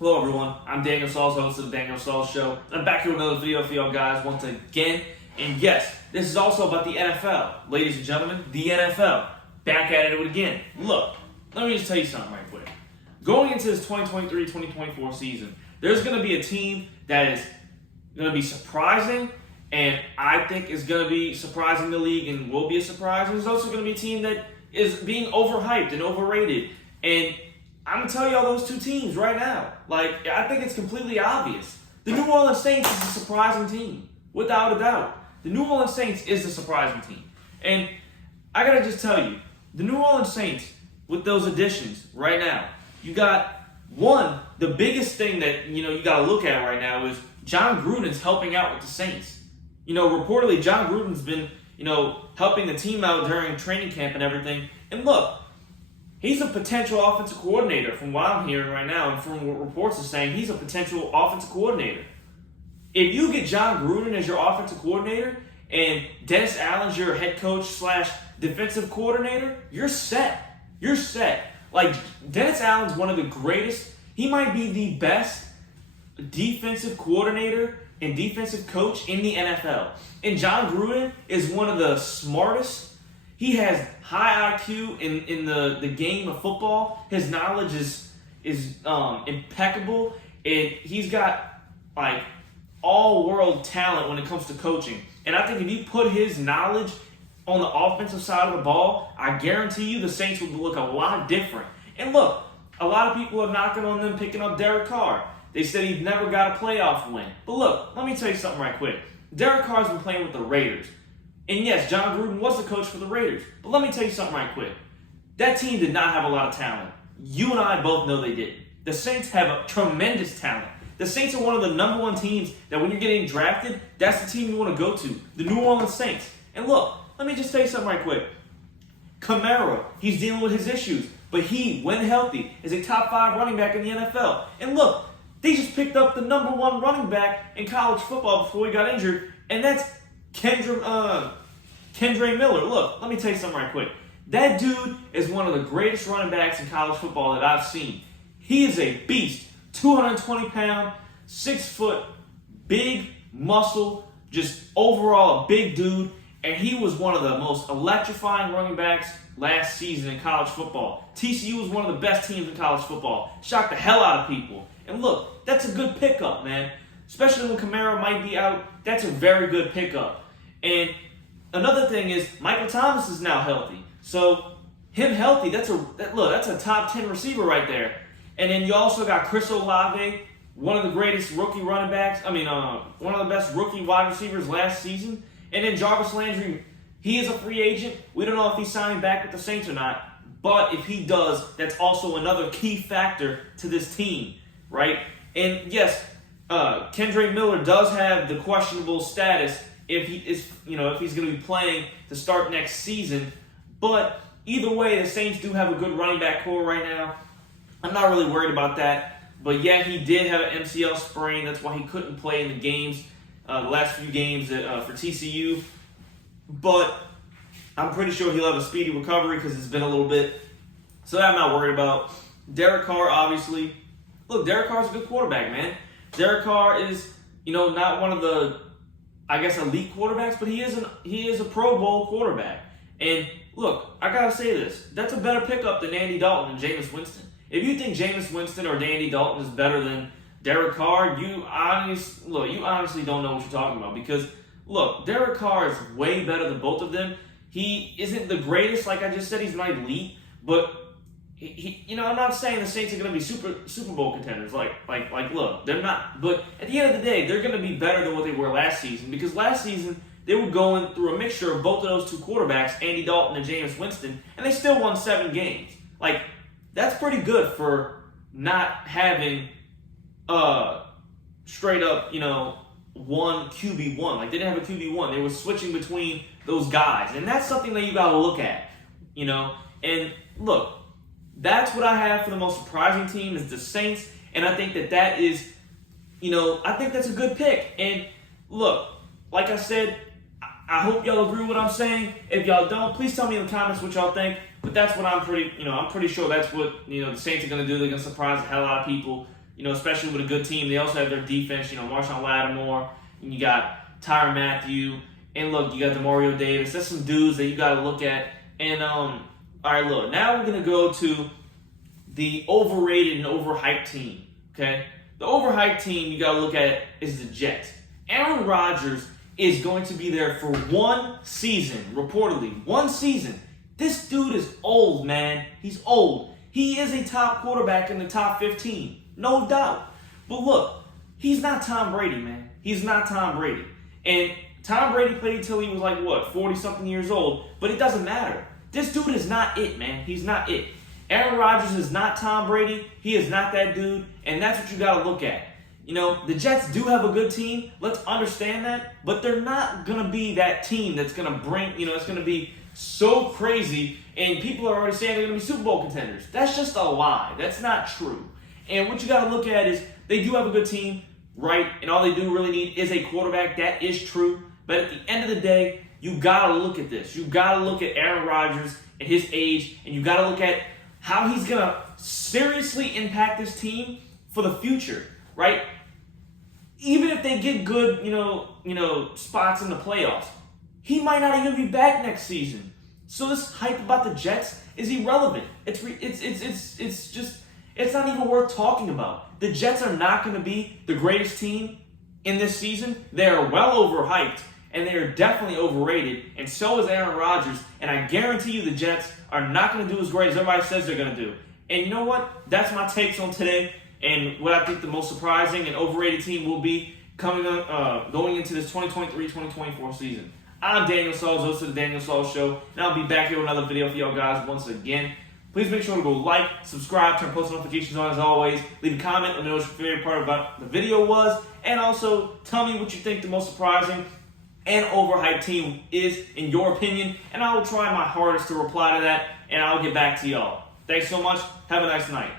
Hello everyone, I'm Daniel Sauls, host of the Daniel Sauls Show. I'm back here with another video for y'all guys once again. And yes, this is also about the NFL. Ladies and gentlemen, the NFL. Back at it again. Look, let me just tell you something right quick. Going into this 2023-2024 season, there's going to be a team that is going to be surprising, and I think is going to be surprising the league and will be a surprise. There's also going to be a team that is being overhyped and overrated. And I'm going to tell y'all those two teams right now. Like, I think it's completely obvious. The New Orleans Saints is a surprising team, without a doubt. The New Orleans Saints is the surprising team. And I got to just tell you, the New Orleans Saints, with those additions right now, you got one, the biggest thing that, you got to look at right now is John Gruden's helping out with the Saints. Reportedly, John Gruden's been, helping the team out during training camp and everything. And look, he's a potential offensive coordinator from what I'm hearing right now, and from what reports are saying, he's a potential offensive coordinator. If you get John Gruden as your offensive coordinator and Dennis Allen's your head coach / defensive coordinator, you're set. You're set. Like, Dennis Allen's one of the greatest. He might be the best defensive coordinator and defensive coach in the NFL. And John Gruden is one of the smartest. He has high IQ in the game of football. His knowledge is impeccable, and he's got like all-world talent when it comes to coaching. And I think if you put his knowledge on the offensive side of the ball, I guarantee you the Saints would look a lot different. And look, a lot of people are knocking on them picking up Derek Carr. They said he's never got a playoff win. But look, let me tell you something right quick. Derek Carr's been playing with the Raiders. And yes, John Gruden was the coach for the Raiders. But let me tell you something right quick. That team did not have a lot of talent. You and I both know they didn't. The Saints have a tremendous talent. The Saints are one of the number one teams that when you're getting drafted, that's the team you want to go to. The New Orleans Saints. And look, let me just tell you something right quick. Kamara, he's dealing with his issues. But he, when healthy, is a top 5 running back in the NFL. And look, they just picked up the number 1 running back in college football before he got injured. And that's Kendre Miller. Look, let me tell you something right quick. That dude is one of the greatest running backs in college football that I've seen. He is a beast. 220-pound, 6-foot, big muscle, just overall a big dude. And he was one of the most electrifying running backs last season in college football. TCU was one of the best teams in college football. Shocked the hell out of people. And look, that's a good pickup, man. Especially when Kamara might be out, that's a very good pickup. And another thing is Michael Thomas is now healthy. So him healthy, that's a top 10 receiver right there. And then you also got Chris Olave, one of the greatest rookie running backs. One of the best rookie wide receivers last season. And then Jarvis Landry, he is a free agent. We don't know if he's signing back with the Saints or not. But if he does, that's also another key factor to this team, right? And yes, Kendre Miller does have the questionable status if he's going to be playing to start next season. But either way, the Saints do have a good running back core right now. I'm not really worried about that. But yeah, he did have an MCL sprain. That's why he couldn't play in the games, the last few games for TCU. But I'm pretty sure he'll have a speedy recovery because it's been a little bit. So that I'm not worried about. Derek Carr, obviously. Look, Derek Carr's a good quarterback, man. Derek Carr is, not one of the, elite quarterbacks, but he is a Pro Bowl quarterback. And look, I gotta say this: that's a better pickup than Andy Dalton and Jameis Winston. If you think Jameis Winston or Andy Dalton is better than Derek Carr, you honestly don't know what you're talking about. Because look, Derek Carr is way better than both of them. He isn't the greatest, like I just said. He's not elite, but I'm not saying the Saints are going to be Super Bowl contenders. Look, they're not. But at the end of the day, they're going to be better than what they were last season. Because last season, they were going through a mixture of both of those two quarterbacks, Andy Dalton and Jameis Winston, and they still won 7 games. Like, that's pretty good for not having straight up, one QB1. Like, they didn't have a QB1. They were switching between those guys. And that's something that you got to look at, And look, that's what I have for the most surprising team is the Saints. And I think that is, I think that's a good pick. And look, like I said, I hope y'all agree with what I'm saying. If y'all don't, please tell me in the comments what y'all think. But that's what I'm pretty sure that's what, the Saints are going to do. They're going to surprise the hell out of people. especially with a good team. They also have their defense, Marshawn Lattimore, and you got Tyrann Mathieu, and look, you got DeMario Davis. That's some dudes that you got to look at. And, all right, look, now we're going to go to the overrated and overhyped team, okay? The overhyped team you got to look at is the Jets. Aaron Rodgers is going to be there for 1 season, reportedly. 1 season. This dude is old, man. He's old. He is a top quarterback in the top 15, no doubt. But look, he's not Tom Brady, man. He's not Tom Brady. And Tom Brady played until he was 40-something years old, but it doesn't matter. This dude is not it, man. He's not it. Aaron Rodgers is not Tom Brady. He is not that dude, and that's what you got to look at. The Jets do have a good team. Let's understand that, but they're not going to be that team that's going to bring, it's going to be so crazy, and people are already saying they're going to be Super Bowl contenders. That's just a lie. That's not true. And what you got to look at is they do have a good team, right? And all they do really need is a quarterback. That is true. But at the end of the day, you got to look at this. You got to look at Aaron Rodgers at his age, and you got to look at how he's going to seriously impact this team for the future, right? Even if they get good, spots in the playoffs, he might not even be back next season. So this hype about the Jets is irrelevant. It's not even worth talking about. The Jets are not going to be the greatest team in this season. They are well overhyped, and they are definitely overrated, and so is Aaron Rodgers. And I guarantee you the Jets are not going to do as great as everybody says they're going to do. And you know what? That's my takes on today, and what I think the most surprising and overrated team will be going into this 2023-2024 season. I'm Daniel Sauls, host of the Daniel Sauls Show, and I'll be back here with another video for y'all guys once again. Please make sure to go like, subscribe, turn post notifications on as always. Leave a comment, let me know what your favorite part about the video was, and also tell me what you think the most surprising and overhyped team is in your opinion, and I will try my hardest to reply to that, and I'll get back to y'all. Thanks so much. Have a nice night.